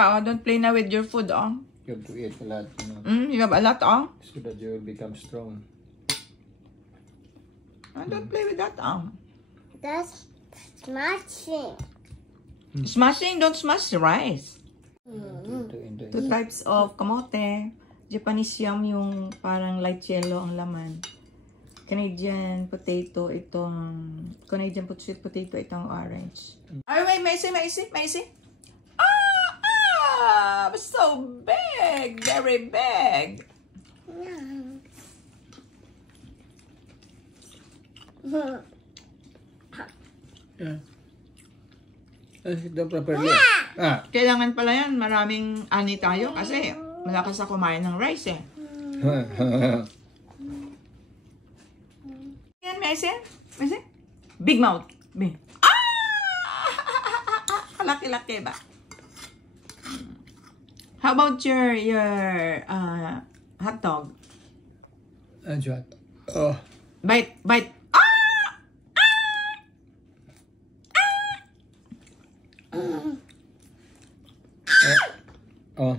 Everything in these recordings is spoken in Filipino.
Yeah, oh, don't play na with your food, oh. You have to eat a lot, you know. You have a lot, oh. So that you will become strong. Oh, don't play with that, oh. That's smashing. Smashing, don't smash the rice. Two Into types of kamote. Japanese yam yung parang light yellow ang laman. Canadian potato itong sweet potato itong orange. Ay, wait, Macy. So big, very big. Yeah. Don't properly. Kailangan pala yan, maraming ani tayo kasi malakas ako kumain ng rice eh. Yan, Macy? Big mouth. Big. Kalaki-laki ba? How about your hot dog? Enjoy. Oh. Bite. Oh.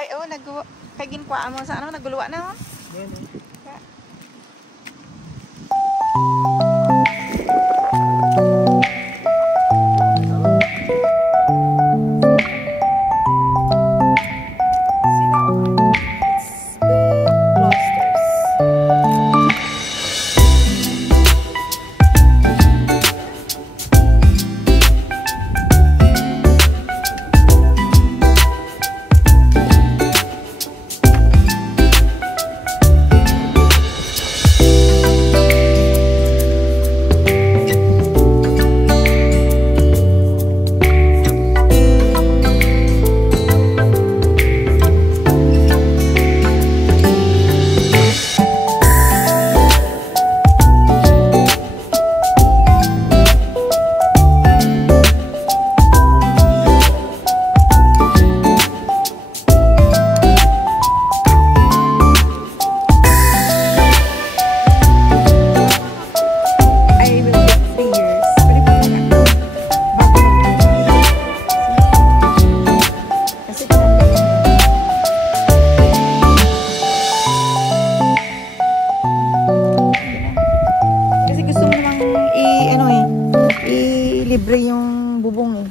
Ay, oh, kagin kwa mo sa ano, naguluwa na, oh. Libre yung bubong eh.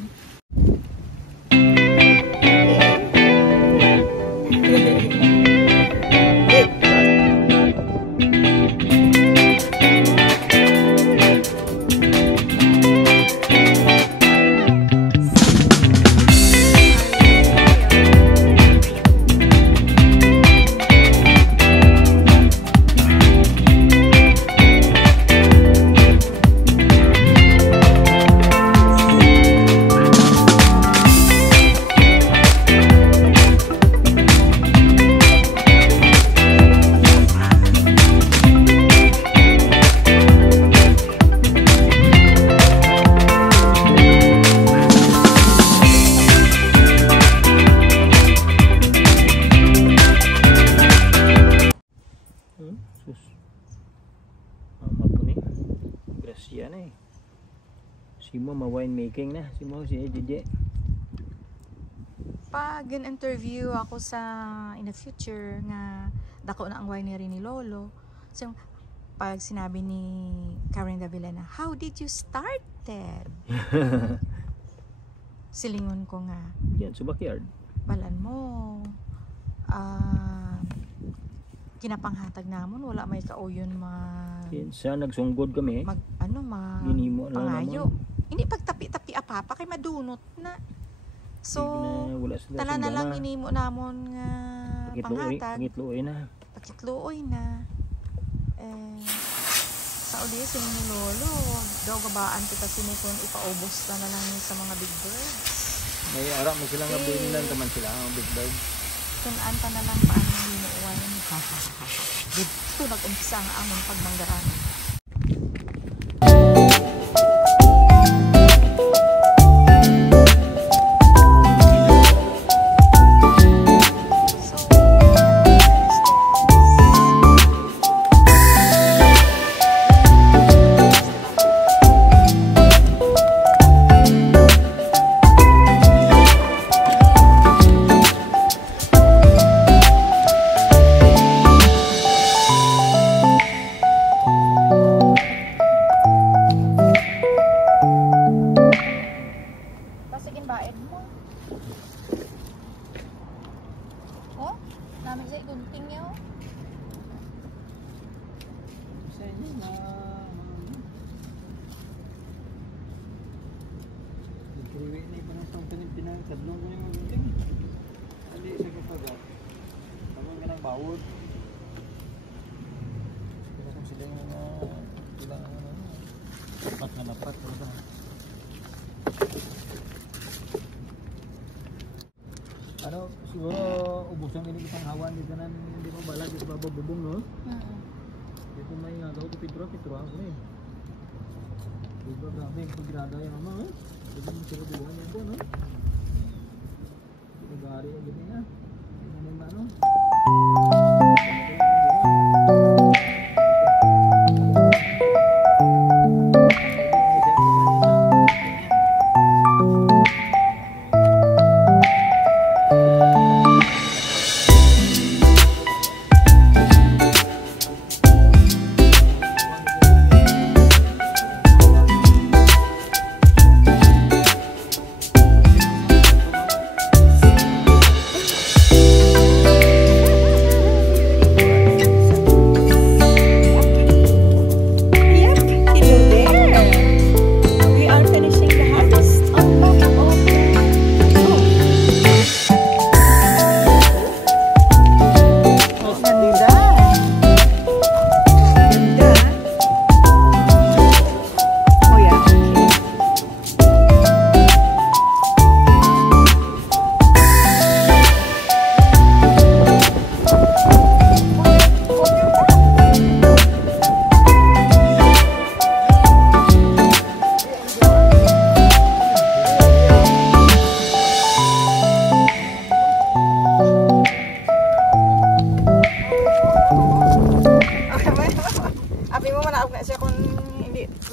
Grasya na eh. Si mo ma-wine making na. Si mo si JJ. Pag interview ako sa in the future nga dako na ang winery ni Lolo. So pag sinabi ni Karen Davila na, how did you started? Silingon ko nga. Yan sa backyard. Balan mo. Kinapanghatag namon wala may kauyon sa nagsunggod kami ginimo na pangayo hindi pagtapi-tapi apapa kay madunot na so tala na lang ginimo namon nga panghatag pakitluoy na sa uli sa ni Lolo daw gabaan kita sinikon ipaubos na lang sa mga big birds may ara mo sila nga bilang taman sila ang big birds tunaan pa na lang paano hinuuwan. Dito nag-umpisa ang among pagmanggaran. Tatlong ko yung mabuting. Hindi sa kapagat. Tawag ka ng bawod. Kaya kung sila yung kailangan dapat na dapat. Ano, siguro ubusan ini isang hawan dito na hindi mo balag sa bababubong, no? Dito may nagaw ko Pedro ako eh. Pedro grabe yung paggrada yung mama, eh. Dito mo sila buwan yan po, no? Nagari yung gini na. Ano naman, ano?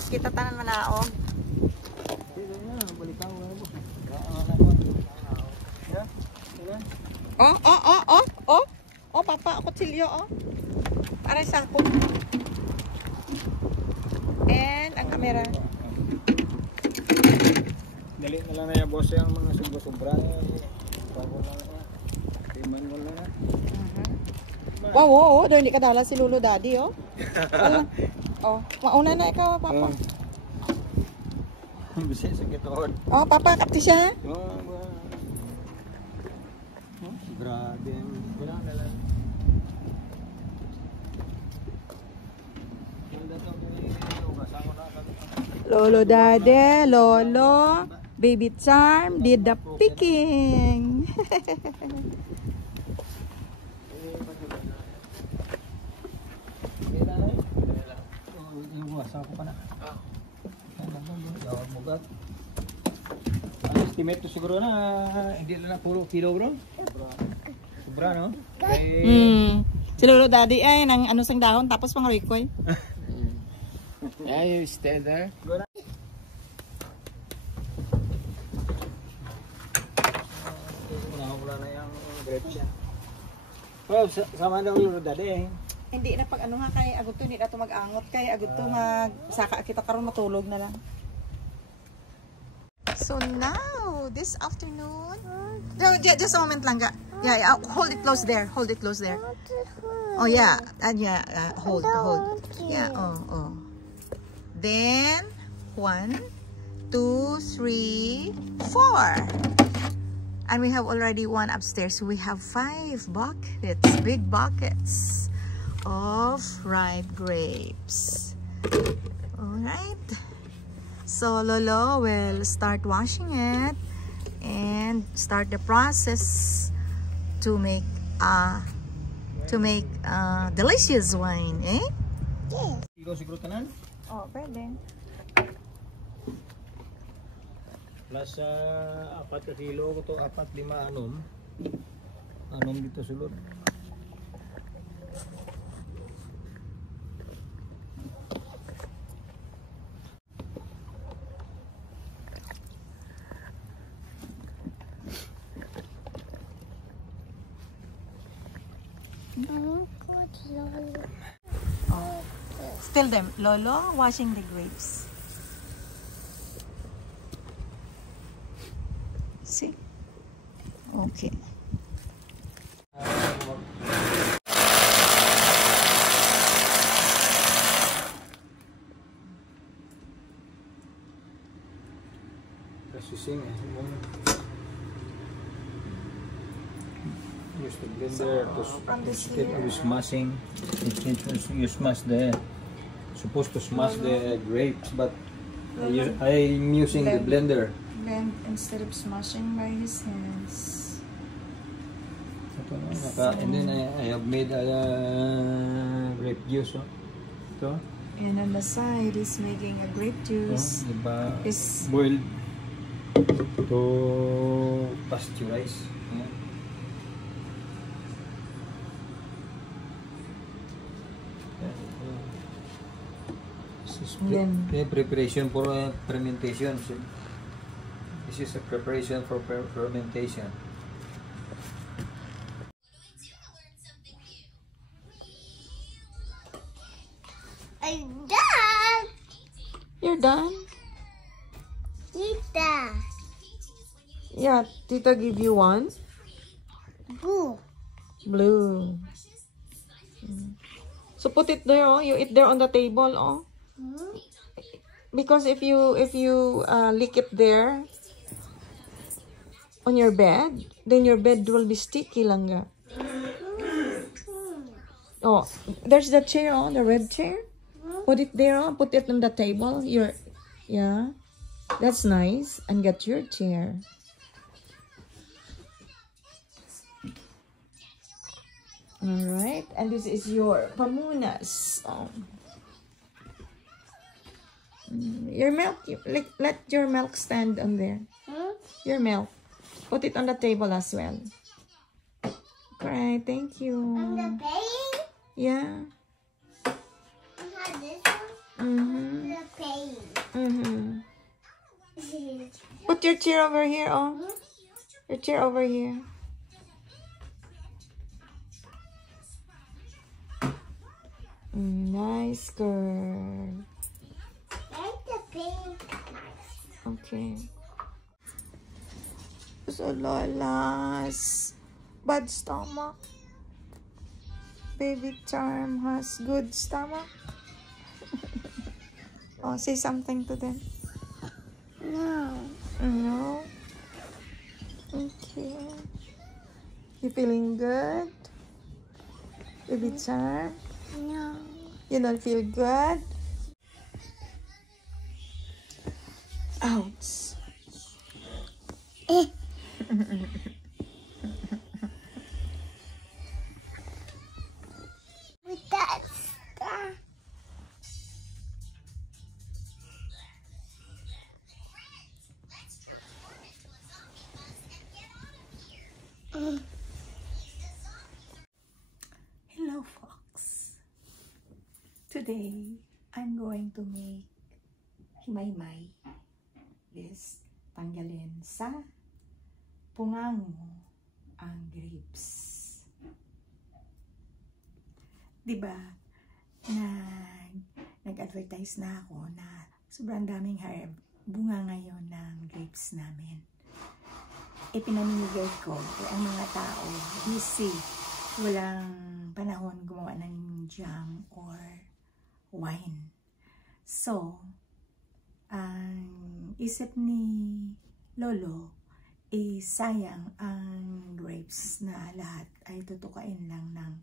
Kita tanan manaog. Oh, papa, kutsilyo, oh. Para sa ako. And ang kamera. Dali na lang na yung boss yung mga sobra-sobra. Bago na lang. Timan mo lang na. Wow, doon hindi ka dala si Lolo Daddy, oh. Oh, mauna na ikaw, papa. Bisa sakit tuhod. Oh, papa, kapti siya. Grabe. Wala na lang. Lolo Daddy, Lolo, Baby Charm did the picking. Estimate to siguro na hindi na puro kilo, bro. Sobra, no? Si Lolo Daddy ay nang ano sang dahon tapos pang rikoy. Yeah, you stay there. Wala na yung grapes yan. Well, sama na Lolo Daddy. Hindi na pag ano nga kay agot to hindi na to mag-angot kay agot to magsaka kita karon matulog na lang. So now, this afternoon, just a moment lang ga. Yeah, hold it close there. Hold it close there. Oh yeah, yeah, hold. Yeah, oh. Then 1, 2, 3, 4. And we have already one upstairs. We have 5 buckets, big buckets of ripe grapes. All right. So Lolo will start washing it and start the process to make delicious wine, eh? Yes. Kilo siguro tanan? Oh, pwede. Plus 4 ka kilo ko to, 4, 5 anom. Anom dito sulod. Still them. Lolo washing the grapes. See? Okay. Susing eh. use the blender from this instead here. of smashing. You smash supposed to smash the grapes, but I'm using the blender. Blend instead of smashing by his hands. And then I have made grape juice. Ito. And on the side, he's making a grape juice. Is boiled to pasteurize. This is preparation for fermentation. This is a preparation for fermentation. I'm done. You're done? Tita. Yeah, Tita give you one. Boo. Blue. So put it there, oh. You eat there on the table, oh. Because if you lick it there on your bed, then your bed will be sticky langga. Oh, there's the chair, oh, the red chair. Put it there, oh. Put it on the table. Yeah, that's nice. And get your chair. All right, and this is your pamunas. Oh. Your milk, let your milk stand on there. Your milk. Put it on the table as well. Alright, thank you. On the pain? Yeah. I have this one. The pain. Put your chair over here, oh. Your chair over here. Nice girl. Like the pain. Okay. So Lola's bad stomach. Baby Charm has good stomach. Oh, say something to them. No. No. Okay. You feeling good? Baby Charm? No. You don't feel good? Ouch. With that stuff. Hello, folks. Today, I'm going to make himay-may. Yes, tanggalin sa pungango ang grapes. Diba, nag-advertise na ako na sobrang daming bunga ngayon ng grapes namin. Pinamimigay ko ang mga tao busy, walang panahon gumawa ng jam or wine. So, ang isip ni Lolo sayang ang grapes na lahat ay tutukain lang ng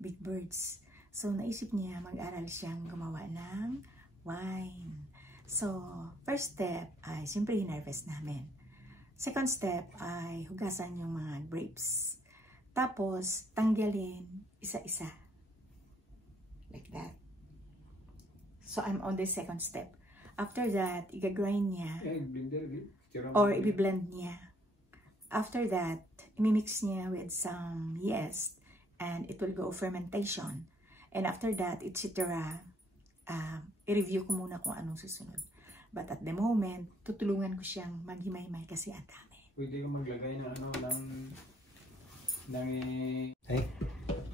big birds. So, naisip niya mag-aral siyang gumawa ng wine. So, first step ay siyempre hinarvest namin. Second step ay hugasan yung mga grapes. Tapos, tanggalin isa-isa. Like that. So, I'm on the second step. After that, i-grind niya. Or i-blend niya. After that, i-mix niya with some yeast. And it will go fermentation. And after that, etc. I-review ko muna kung anong susunod. But at the moment, tutulungan ko siyang maghimay-may kasi ang dami. Pwede kang maglagay ng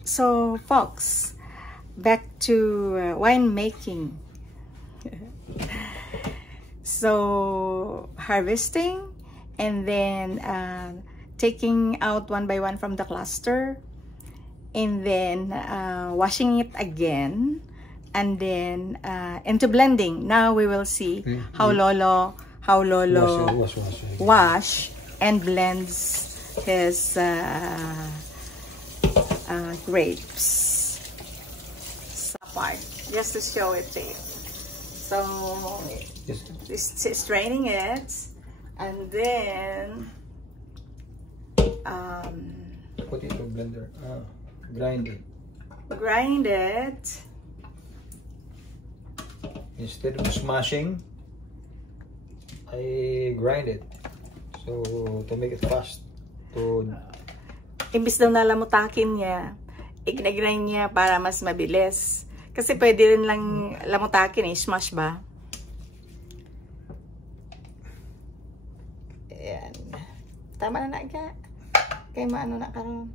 So, folks, back to wine making. So, harvesting and then taking out one by one from the cluster and then washing it again and then into blending. Now we will see how Lolo wash and blends his grapes apart, just to show it to you. So it's straining it, and then put it in the blender. Grind it. Grind it. Instead of smashing, I grind it. So to make it fast. Imbis daw na lamutakin niya, i-grind niya para mas mabilis. Kasi pwede rin lang lamutakin smash ba? Ayan. Tama na ka. Kaya maano na karon.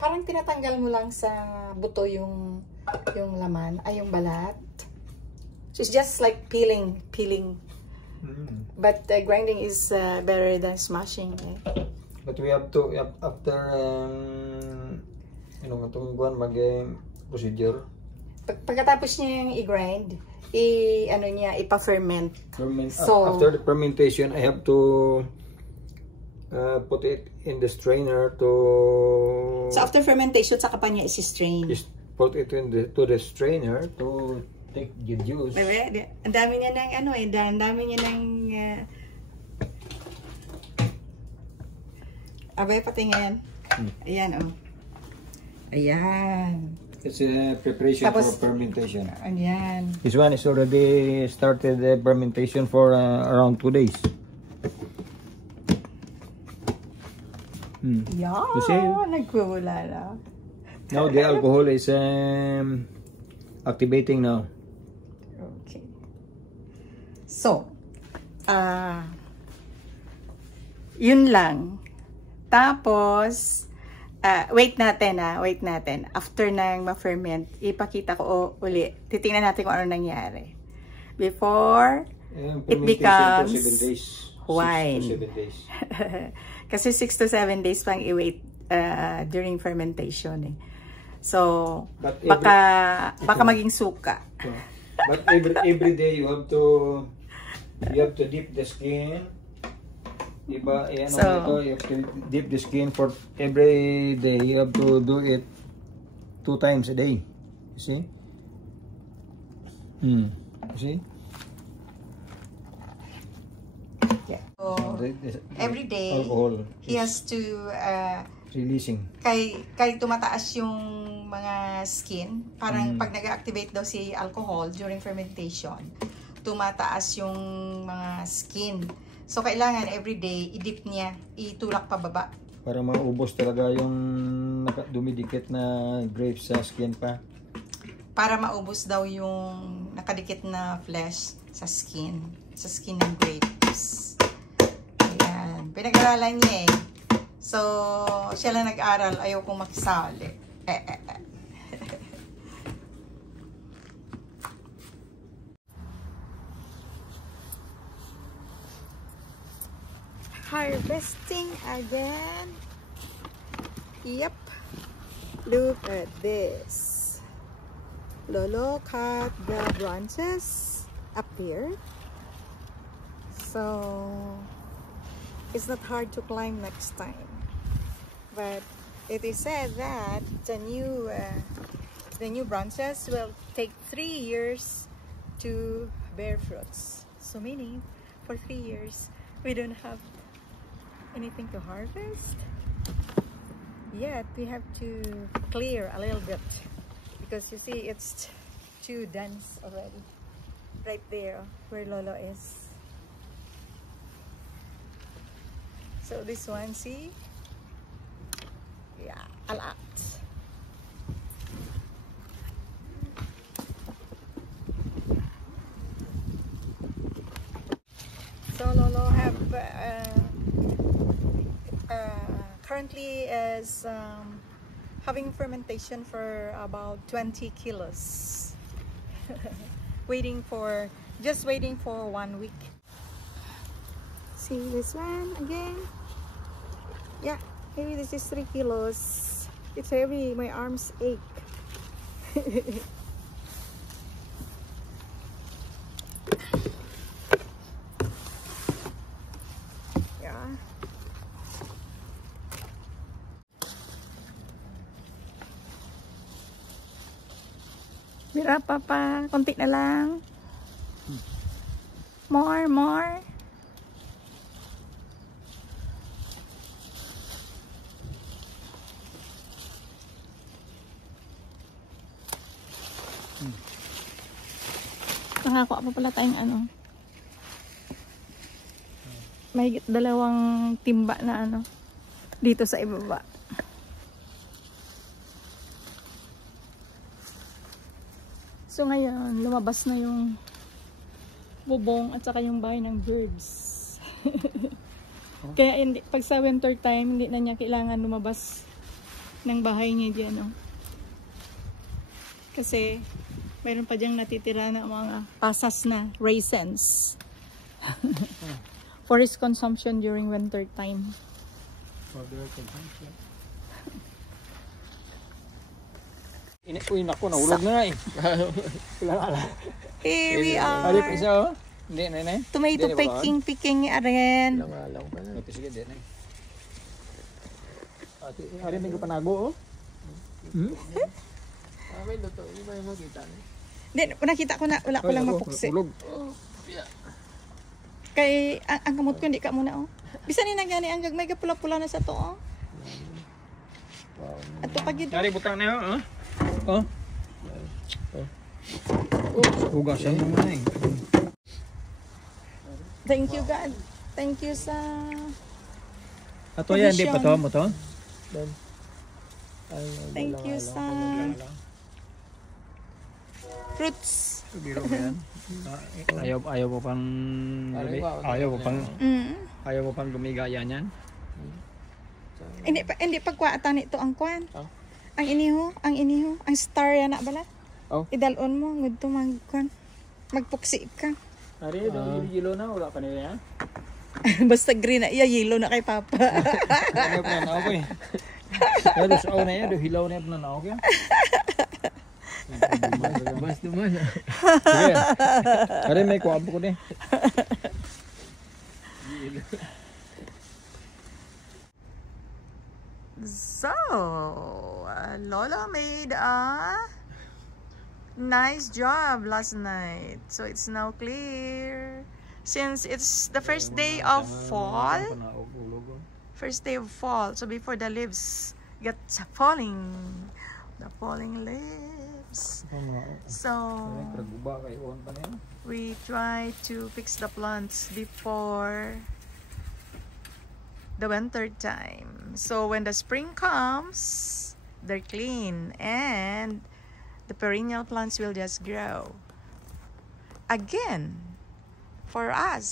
Parang tinatanggal mo lang sa buto yung laman, ay yung balat. So it's just like peeling. But grinding is better than smashing. But we have to, after itong mag procedure. Pagkatapos niya yung i-grind, ipa-ferment. So after the fermentation, I have to put it in the strainer to. So after fermentation, saka pa niya isi-strain. Put it to the strainer to take the juice. Ang dami niya ng ang dami niya ng abay pati ngayon. Ayan Ayan. It's a preparation for fermentation. Ayan. This one is already started the fermentation for around 2 days. Yeah, you see? nagwawala na. Now the alcohol is activating now. Okay. So, yun lang. Tapos, wait natin. After nang ma-ferment, ipakita ko uli. Titingnan natin kung ano nangyari. Before, it becomes 7 days. wine. 6 to 7 days. Kasi 6 to 7 days pang i-wait during fermentation. So, baka maging suka. But every day you have to dip the skin. Diba? You have to dip the skin for every day. You have to do it 2 times a day. You see? You see? Yeah. So, every day, alcohol he has to releasing. Kay tumataas yung mga skin. Parang pag nag-activate daw si alcohol during fermentation, tumataas yung mga skin. So, kailangan everyday, i-dip niya, itulak pababa. Para maubos talaga yung dumidikit na grapes sa skin pa. Para maubos daw yung nakadikit na flesh sa skin ng grapes. Ayan. Pinag-aralan niya So, siya lang nag-aral, ayaw kong makisali. Harvesting again. Yep. Look at this. Lolo cut the branches up here. So, it's not hard to climb next time. But it is said that the new branches will take 3 years to bear fruits. So meaning, for 3 years, we don't have anything to harvest. Yet we have to clear a little bit because you see it's too dense already. Right there where Lolo is. So this one, see? Yeah, a lot. So Lolo have currently is having fermentation for about 20 kilos. Just waiting for 1 week. See this one again. Yeah, maybe this is 3 kilos. It's heavy, my arms ache. Yeah. Bira papa, konti na lang. More. Nakakuha pa pala tayong ano. Mahigit 2 timba na ano dito sa ibaba. So ngayon, lumabas na yung bubong at saka yung bahay ng birds. Kaya hindi, pag sa winter time, hindi na niya kailangan lumabas ng bahay niya dyan. No? Kasi mayroon pa diyang natitira na mga pasas na raisins. For his consumption during winter time. For their consumption. Uy, naku, nahulog na eh. Here we are. Ari pa isa oh. Hindi, nay. Tomato picking rin. Alam ka na. Sige, di, nay. Ari, may panago oh. May luto. Hindi ba yung makita? Hindi, nakita ko na. Wala ko lang mapuksi. Hulog. Kay, ang kamot ko, hindi ka muna oh. Bisa ni nagani, ang may kapula-pula na sa to oh. At pag ito. Ari, butang na yun oh. Oh. Hugas siya naman eh. Thank you God. Thank you sa Ato yan, hindi pa to mo to? thank you sa fruits. Biro mo yan. Ayaw mo pang ayaw mo pang gumigaya niyan. Hindi pagkuha nito ang kwan. Ang iniho, ang star yan na bala. Oh. Idalon mo ngudto magpuksi ka. Ari, yellow na wala pa nila yan. Basta green na iya, yellow na kay papa. Ano pa na ako eh. Pero sa una yan, hilaw na yan na ako yan. Mas duman. Sige. Ari, may kuwabo ko din. So, Lola made a nice job last night. So it's now clear. Since it's the first day of fall. First day of fall. So before the leaves get falling. The falling leaves. So we try to fix the plants before the winter time. So when the spring comes, they're clean and the perennial plants will just grow again for us.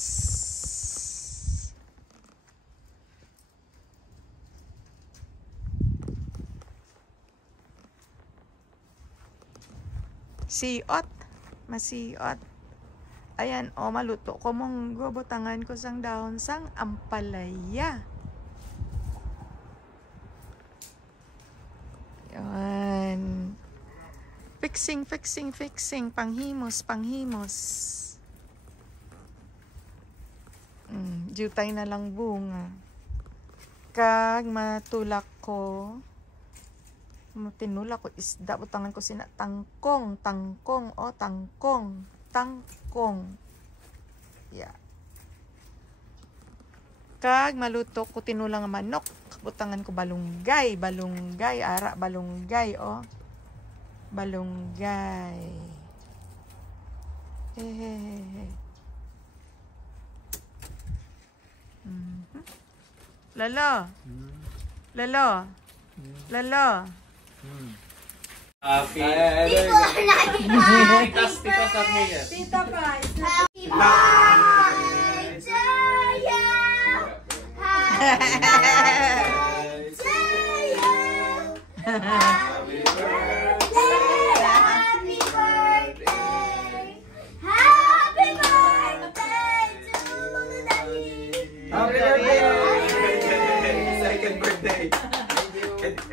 Siot, masiot. Ayan, o maluto ko mong gubutangan ko sang dahon sang ampalaya. Yan. Fixing. Panghimos. Jutay na lang bunga. Kag matulak ko. Tinulak ko isda. Butangan ko sina tangkong. Yeah. Kag maluto ko tinulang manok. Butangan ko balunggay. Ara, balunggay, oh. Balunggay. Hehehe. Lalo. Happy Tita pa. Happy birthday to you. Happy birthday to Happy birthday! Happy birthday! Happy birthday to Daddy! Happy birthday! Second birthday.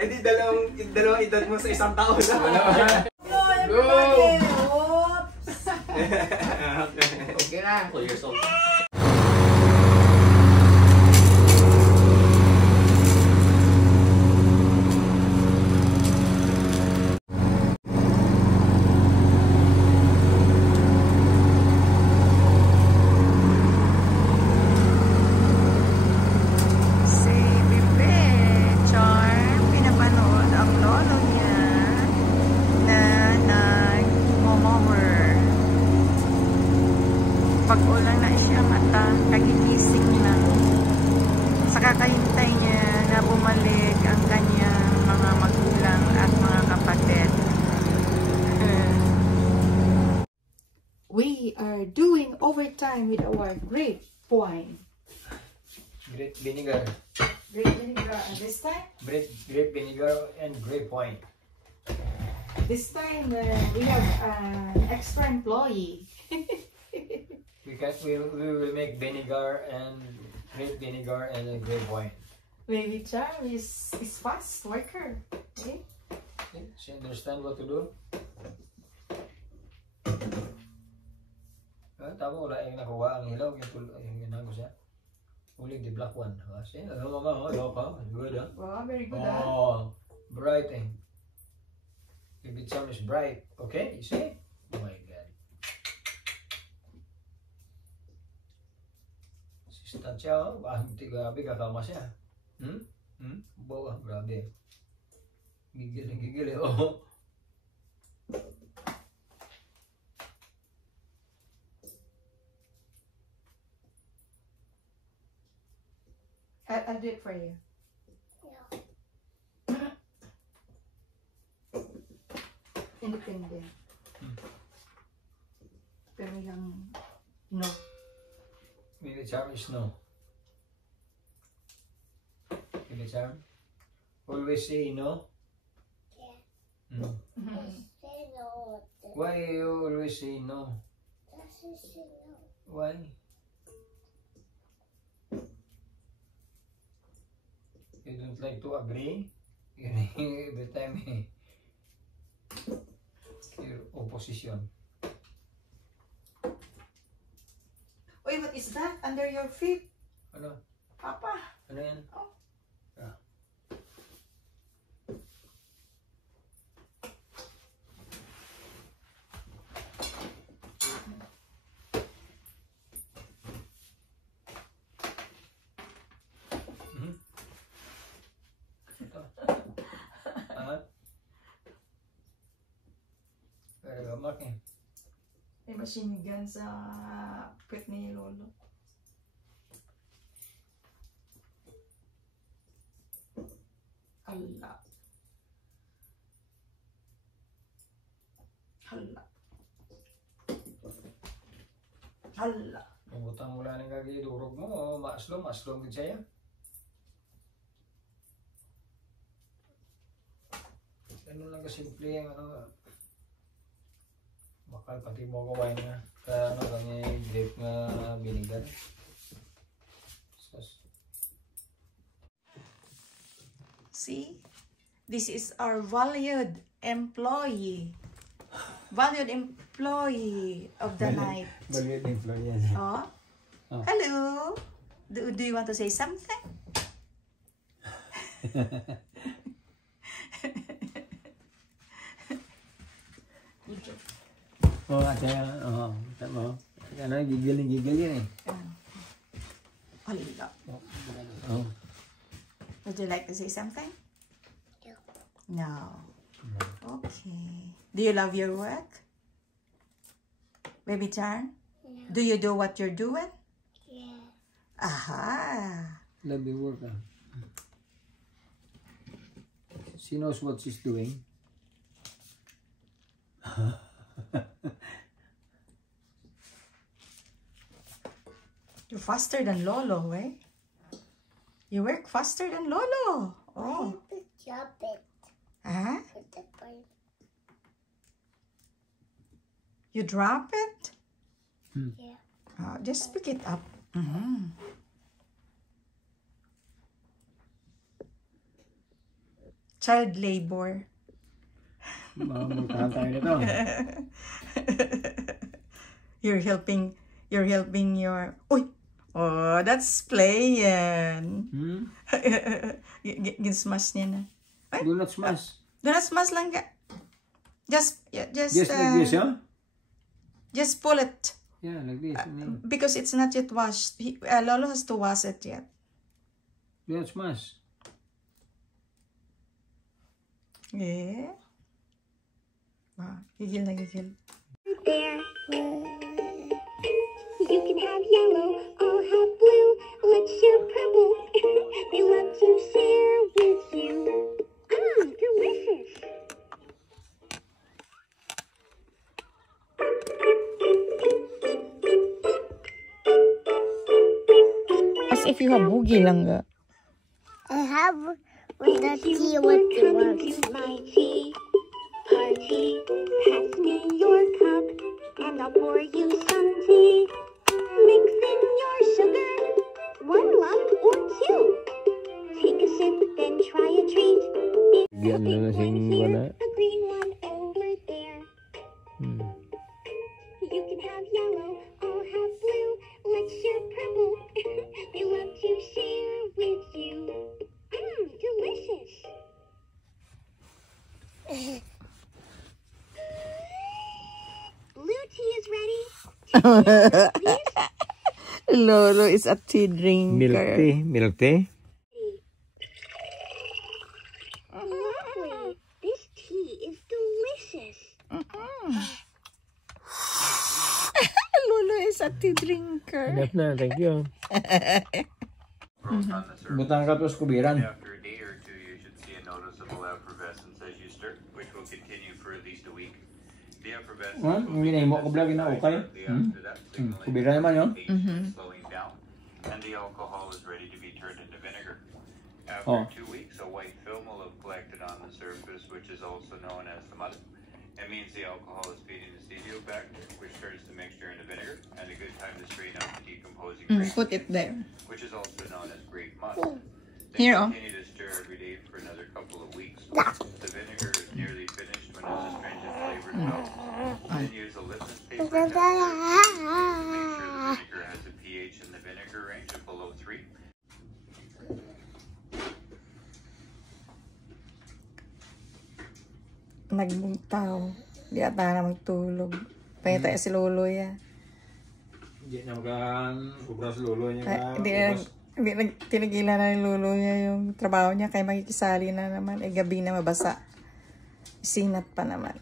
Eh di dalawang edad mo sa isang taon na. Go! Oops! Okay na. 2 years old. Si Bebe Charm, pinapanood ang lolo niya na nag-momower. Pag-ulang na siya mata, kagigising lang. Sa kakahintay niya na bumalik ang kanyang mga magulang at mga kapatid. We are doing overtime with our grape wine. Grape vinegar. Grape vinegar. And this time? Grape vinegar and grape wine. This time we have an extra employee. We will make vinegar and grape vinegar and grape wine. Baby Charm is fast worker. Okay? Okay, she understand what to do. Tama wala yung nakuha ang hilaw yung ginagawa siya. Only the black one. See, ano mama, good ah. Wow, very good. Oh, bright eh. If the charm is bright, okay, you see? Oh my God. Assistant siya, oh. Grabe, kakama siya. Bawa, grabe. Gigil eh, oh. I'll do it for you. Independent. Pero yung no. The charm is no. The charm? Always say no? Yeah. Say no. Why you always say no? Doesn't say no. Why? You don't like to agree? Every time your opposition. Wait, what is that under your feet? Ano? Papa. Ano yan? Oh. Ah. Ito. Very good, Mark eh. May machine gun sa pet ni Lolo. Hala. Hala. Hala. Pangutang mula ng kagidurog mo, maslom din siya. Ganun lang kasimple yung ano. Bakal pati mo gawain na ka ano kanya grape nga vinegar. See? This is our valued employee. Valued employee of the night. Valued employee. Oh. Oh. Hello. Do you want to say something? Good job. Oh, ate, tama. Ano, gigil yan eh. Hala. Oh. Would you like to say something? No. Okay. Do you love your work? Baby Chan? No. Do you do what you're doing? Yeah. Aha. Love your work ah. She knows what she's doing. You're faster than Lolo, eh? You work faster than Lolo. Oh. Chop it. Ah. You drop it? Yeah. Just pick it up. Child labor. Magkahan tayo nito. You're helping your... Uy! Oh, that's playing. Ginsmash niya na. Do not smash. Do not smash lang ka. Just Just like this, yeah? Just pull it. Yeah, like this. Because it's not yet washed. Lolo has to wash it yet. Do not smash. Yeah. Gigil na gigil. There. You can have yellow, I'll have blue. Let's share purple. They love to share with you. Delicious. As if you have boogie lang ga. I have with the tea what you want. My tea party. Pass me your cup and I'll pour you some tea. Mix in your sugar, 1 lump or 2. Take a sip, then try a treat. Bigyan na na sing Here, a green one over there. You can have yellow, I'll have blue. Let's share purple. They love to share with you. Delicious. Blue tea is ready. Please. Lolo is a tea drinker. Milk tea. Lovely. This tea is delicious. Lolo is a tea drinker. Enough na, thank you. Butang ka to sa kubiran. After a day or two, you should see a noticeable effervescence as you stir, which will continue for at least a week. The effervescence will Hindi na mo ko vlog na okay. after that, signaling Kubiran naman yun. slowing down, and the alcohol is ready to be turned into vinegar. After 2 weeks, a white film will have collected on the surface, which is also known as the mud. It means the alcohol is feeding the stadiobacter, which turns the mixture into vinegar, and a good time to strain out the decomposing grape, Put it there. which is also known as grape mud. Here, Then continue to stir every day for another couple of weeks. The vinegar is nearly finished when its astringent flavor develops. Then use a litmus paper test to make sure the vinegar has a pH in the vinegar range of below 3. Nagbuntaw. Di ata na magtulog. Pahita si Lolo ya. Hindi na kubra sa lolo niya. Hindi tinigilan na ni Lolo ya yung trabaho niya kaya makikisali na naman. Gabi na mabasa. Sinat pa naman.